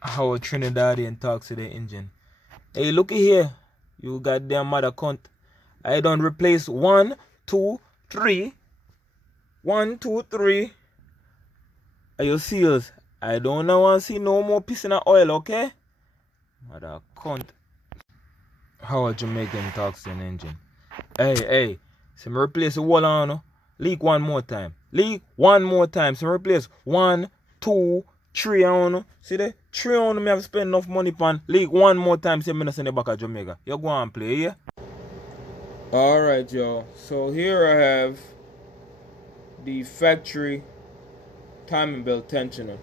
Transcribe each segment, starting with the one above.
how a Trinidadian talks to the engine. Hey, looky here, you goddamn mother cunt. I done replace 1, 2, 3. 1, 2, 3. Are you serious? I don't want to see no more pissing of oil, okay? Mother cunt. How a Jamaican talks to an engine. Hey, so me replace the wall on, no? Leak one more time. Leak one more time. So me replace 1, 2, 3 on, no? See there? 3 on, me have spent enough money on. Leak one more time, say me not send it back to Jamaica. You go and play, yeah? Alright, y'all. So here I have the factory timing belt tensioner.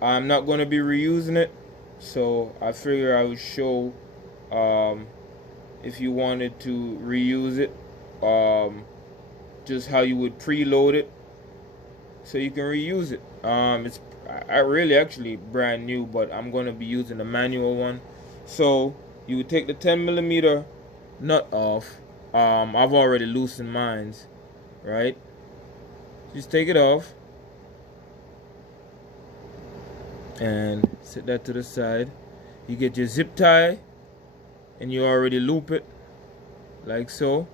I'm not going to be reusing it, so I figure I would show if you wanted to reuse it, just how you would preload it so you can reuse it. It's really actually brand new, but I'm going to be using the manual one. So you would take the 10mm nut off. I've already loosened mine, right? Just take it off and set that to the side. You get your zip tie and you already loop it like so,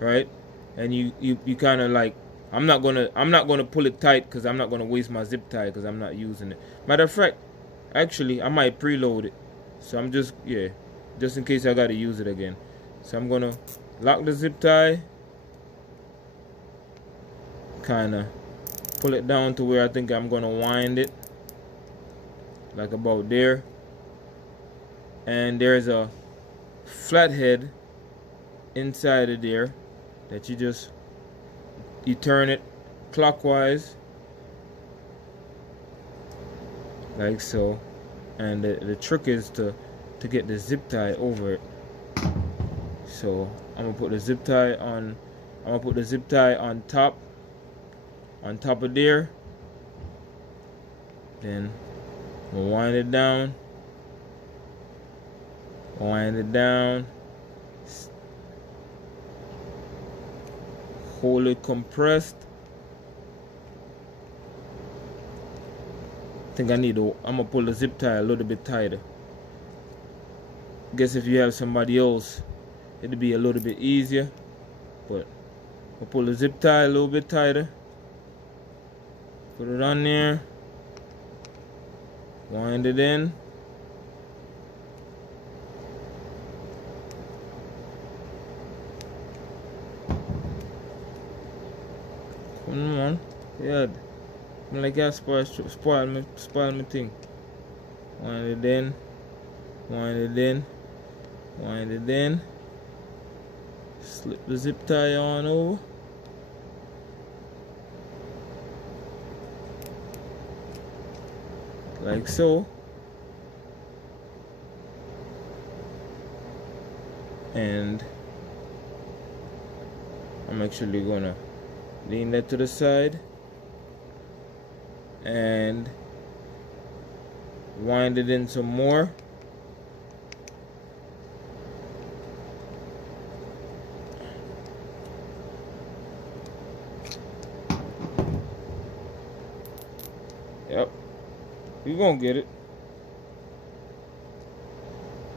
right? And you kind of like, I'm not gonna pull it tight because I'm not gonna waste my zip tie because I'm not using it. Matter of fact, actually I might preload it, so I'm just in case I gotta use it again. So I'm gonna lock the zip tie, kind of pull it down to where I think I'm gonna wind it, like about there. And there's a flathead inside of there that you turn it clockwise like so, and the trick is to get the zip tie over it. So I'm gonna put the zip tie on. I'm gonna put the zip tie on top of there. Then we'll wind it down. Hold it compressed. I think I'm gonna pull the zip tie a little bit tighter. Guess if you have somebody else, it'd be a little bit easier. But I'll pull the zip tie a little bit tighter. Put it on there. Wind it in. Come on, yeah. I'm like, yeah, spoil me thing. Wind it in. Slip the zip tie on over. Like so. And I'm actually gonna lean that to the side and wind it in some more. Yep, you're gonna get it.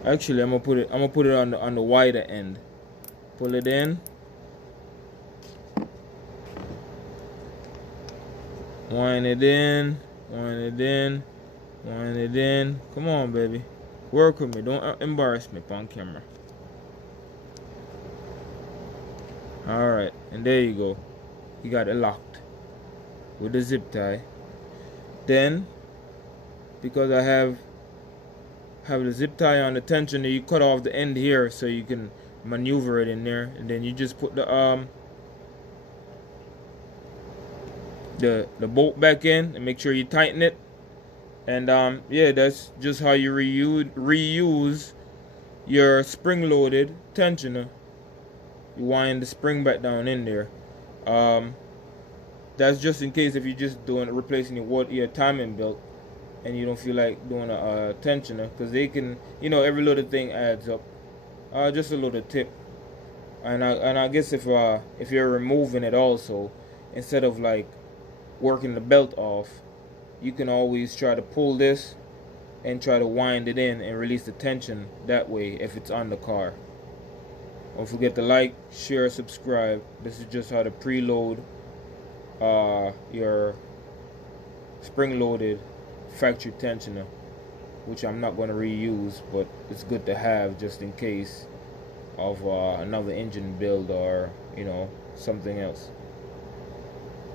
Actually, I'm gonna put it on the wider end. Pull it in. Wind it in. Come on, baby. Work with me. Don't embarrass me on camera. Alright, and there you go. You got it locked with the zip tie. Then, because I have the zip tie on the tensioner, you cut off the end here so you can maneuver it in there, and then you just put the bolt back in and make sure you tighten it. And yeah, that's just how you reuse your spring-loaded tensioner. You wind the spring back down in there. That's just in case if you're just replacing your timing belt and you don't feel like doing a tensioner, because they can, every little thing adds up. Just a little tip. And I guess if you're removing it also, instead of like working the belt off, you can always try to pull this and try to wind it in and release the tension that way if it's on the car. Don't forget to like, share, subscribe. This is just how to preload your spring-loaded factory tensioner, which I'm not going to reuse, but it's good to have just in case of another engine build or something else.